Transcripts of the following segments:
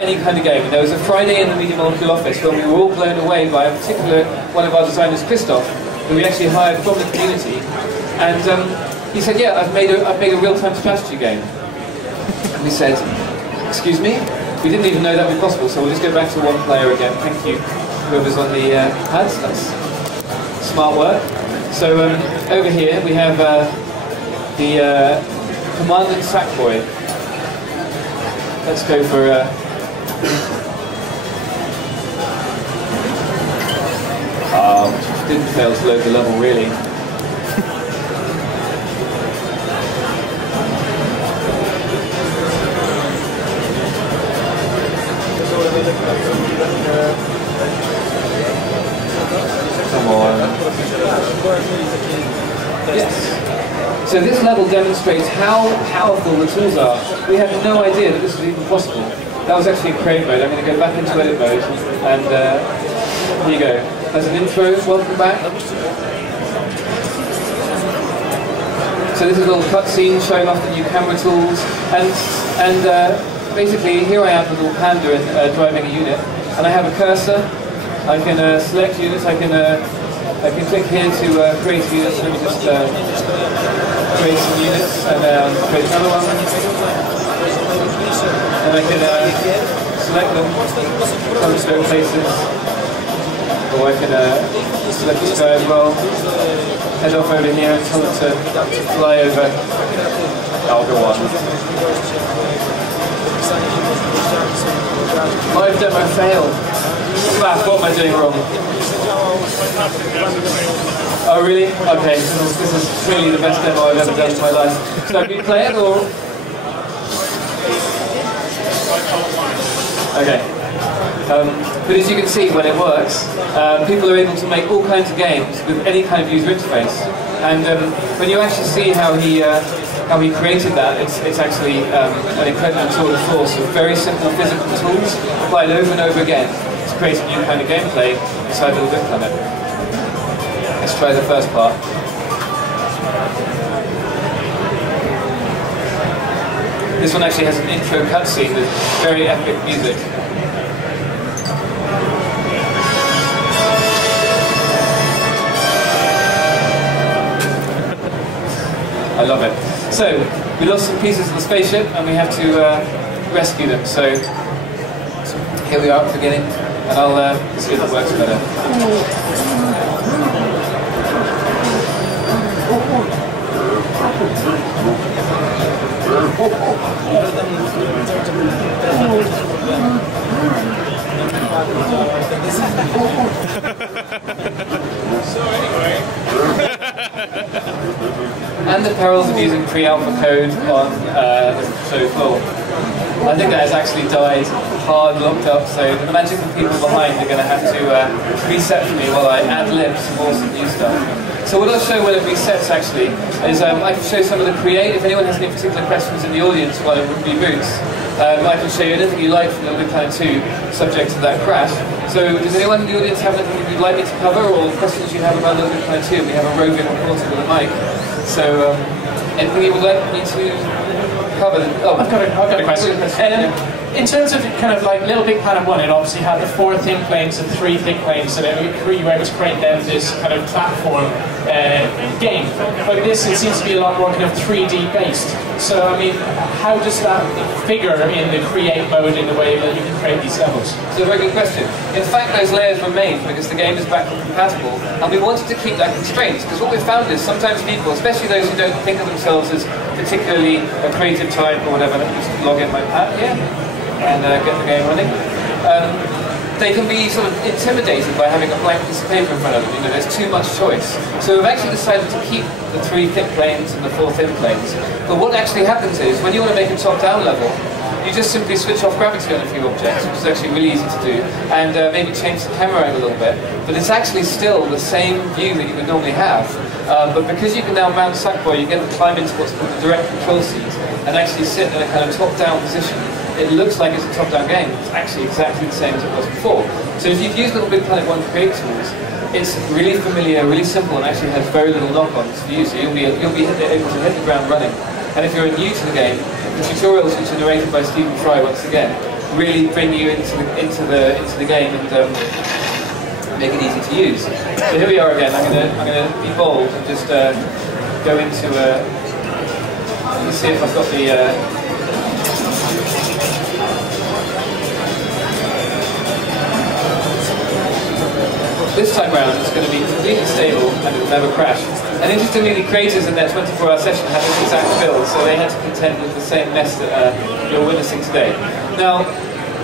Any kind of game. And there was a Friday in the Media Molecule office when we were all blown away by a particular one of our designers, Christoph, who we actually hired from the community. And he said, yeah, I've made a real-time strategy game. And we said, excuse me? We didn't even know that was possible, so we'll just go back to one player again. Thank you, whoever's on the pads. That's smart work. So over here we have the Commandant Sackboy. Let's go for didn't fail to load the level, really. Come on. Yes. So this level demonstrates how powerful the tools are. We had no idea that this was even possible. That was actually in create mode. I'm going to go back into edit mode, and here you go. As an intro, welcome back. So this is a little cutscene showing off the new camera tools, and basically here I am with a little panda and driving a unit, and I have a cursor. I can select units. I can click here to create units. Let me just create some units and create another one, and I can select them, tell them to go places. Or I can select this guy as well, head off over here and tell it to fly over. I'll go on. Live demo failed. Ah, what am I doing wrong? Oh really? Okay, this is really the best demo I've ever done in my life. So can you play it or? Okay. But as you can see, when it works, people are able to make all kinds of games with any kind of user interface. And when you actually see how he created that, it's actually an incredible tour de force of very simple physical tools applied over and over again to create a new kind of gameplay inside LittleBigPlanet. Let's try the first part. This one actually has an intro cutscene with very epic music. I love it. So, we lost some pieces of the spaceship and we have to rescue them. So, here we are at the beginning, and I'll see if it works better. So anyway. And the perils of using pre-alpha code on the show floor. I think that has actually died hard locked up, so the magical people behind are going to have to reset for me while I ad-lib some awesome new stuff. So what I'll show when it resets actually is I can show some of the create. If anyone has any particular questions in the audience while it reboots, I can show you anything you like from LittleBigPlanet 2 subject to that crash. So does anyone in the audience have anything you'd like me to cover or questions you have about LittleBigPlanet 2? We have a roving reporter with a mic. So anything you would like me to cover? Oh, I've got a question. In terms of kind of like LittleBigPlanet 1, it obviously had the 4 thin planes and 3 thick planes, so that you were able to create them this kind of platform game. But this, it seems to be a lot more kind of 3D based. So I mean, how does that figure in the create mode in the way that you can create these levels? It's a very good question. In fact, those layers were made because the game is backward compatible, and we wanted to keep that constraint, because what we found is sometimes people, especially those who don't think of themselves as particularly a creative type or whatever, let me just log in my pad here and get the game running. They can be sort of intimidated by having a blank piece of paper in front of them. You know, there's too much choice. So we've actually decided to keep the 3 thick planes and the 4 thin planes. But what actually happens is, when you want to make a top-down level, you just simply switch off gravity on a few objects, which is actually really easy to do, and maybe change the camera angle a little bit. But it's actually still the same view that you would normally have. But because you can now mount Sackboy, you get to climb into what's called the direct control seat and actually sit in a kind of top-down position. It looks like it's a top-down game. It's actually exactly the same as it was before. So if you've used LittleBigPlanet 1 Create tools, it's really familiar, really simple, and actually has very little knock-ons for you. So you'll be able to hit the ground running. And if you're new to the game, the tutorials, which are narrated by Stephen Fry once again, really bring you into the game and make it easy to use. So here we are again. I'm gonna be bold and just go into. Let me see if I've got the. This time round it's going to be completely stable and it will never crash. And interestingly, the creators in their 24-hour session had this exact build, so they had to contend with the same mess that you're witnessing today. Now,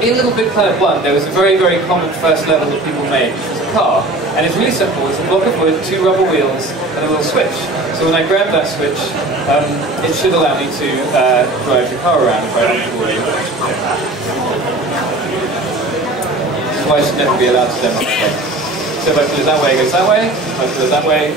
in LittleBigPlanet 1, there was a very, very common first level that people made. It was a car, and it's really simple. It's a block of wood, 2 rubber wheels, and a little switch. So when I grab that switch, it should allow me to drive the car around if I don't for you. This is why I should never be allowed to demonstrate. So if I put it that way, it goes that way. If I put it that way.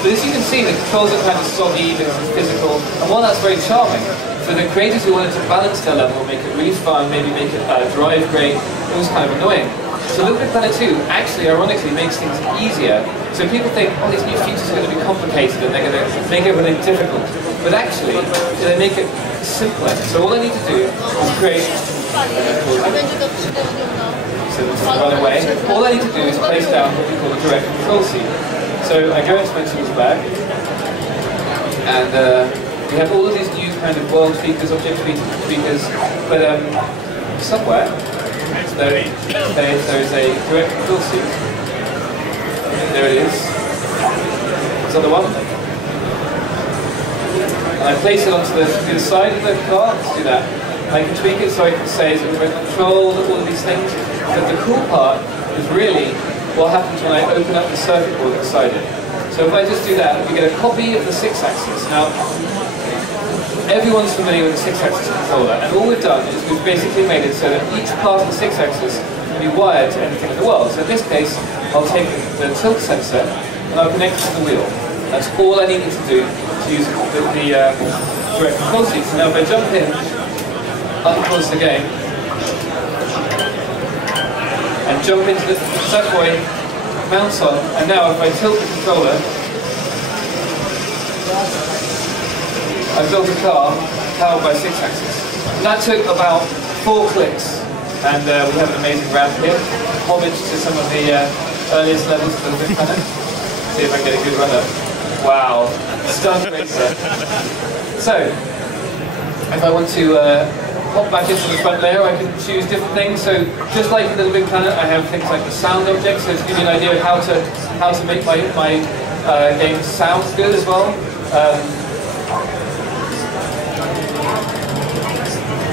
But as you can see, the controls are kind of soggy, because it's physical, and while that's very charming, for the creators who wanted to balance their level, make it really fun, maybe make it drive great, it was kind of annoying. So LittleBigPlanet 2 actually, ironically, makes things easier. So people think, oh, these new features are going to be complicated and they're going to make everything difficult. But actually, they make it simpler. So all I need to do is create... So run away. All I need to do is place down what we call a direct control seat. So I go into my tools bag, and we have all of these new kind of world speakers, object speakers, but somewhere there is a direct control seat. There it is. There's another one. And I place it onto the side of the car. Let's do that. I can tweak it so I can say, is it remote control, all of these things. But the cool part is really what happens when I open up the circuit board beside it. So if I just do that, we get a copy of the 6-axis. Now, everyone's familiar with the 6-axis controller, and all we've done is we've basically made it so that each part of the 6-axis can be wired to anything in the world. So in this case, I'll take the tilt sensor and I'll connect it to the wheel. That's all I needed to do to use the direct control seat. So now if I jump in, unpause the game, and jump into the subway, mounts on, and now if I tilt the controller, I've built a car powered by 6-axis. That took about 4 clicks, and we have an amazing ramp here. Homage to some of the earliest levels of LittleBigPlanet. See if I can get a good run up. Wow, stunt racer. So, if I want to pop back into the front layer, I can choose different things. So just like in LittleBigPlanet, I have things like the sound object, so to give you an idea of how to make my game sound good as well.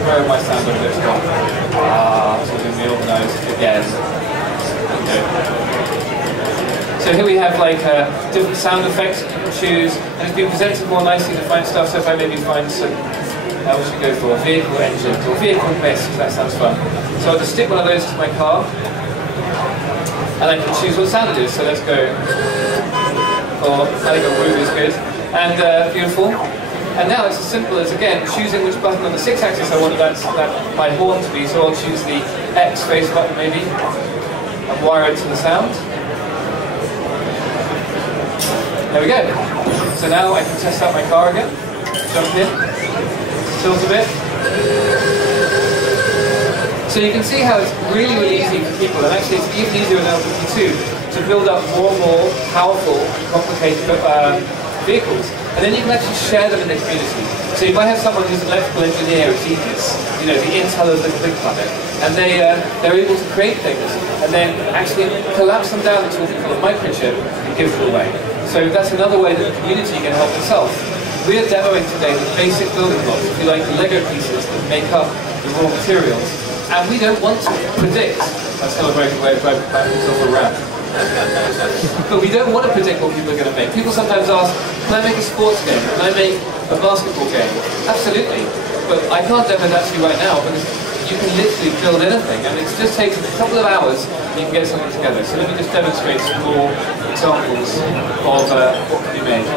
Where are my sound objects gone? So we're going to be organised again. Okay. So here we have like different sound effects that you can choose, and it's been presented more nicely to find stuff. So if I maybe find some, what should go for? Vehicle engines or vehicle best, because that sounds fun. So I'll just stick one of those to my car, and I can choose what sound it is. So let's go for, I think a woo is good, and beautiful. And now it's as simple as, again, choosing which button on the 6-axis I want my horn to be. So I'll choose the X face button maybe, and wire it to the sound. There we go. So now I can test out my car again. Jump in, tilt a bit. So you can see how it's really, really easy for people, and actually it's even easier in LPP2 to build up more and more powerful, complicated vehicles. And then you can actually share them in the community. So you might have someone who's an electrical engineer, a genius, you know, the Intel of LittleBigPlanet, and they're able to create things and then actually collapse them down into what we call a microchip and give them away. So that's another way that the community can help itself. We are demoing today the basic building blocks, if you like, the Lego pieces that make up the raw materials. And we don't want to predict, that's still a very good way of driving backwards over a ramp. But we don't want to predict what people are going to make. People sometimes ask, can I make a sports game? Can I make a basketball game? Absolutely. But I can't demo that to you right now because you can literally build anything. And it just takes a couple of hours and you can get something together. So let me just demonstrate some more examples of what can be made.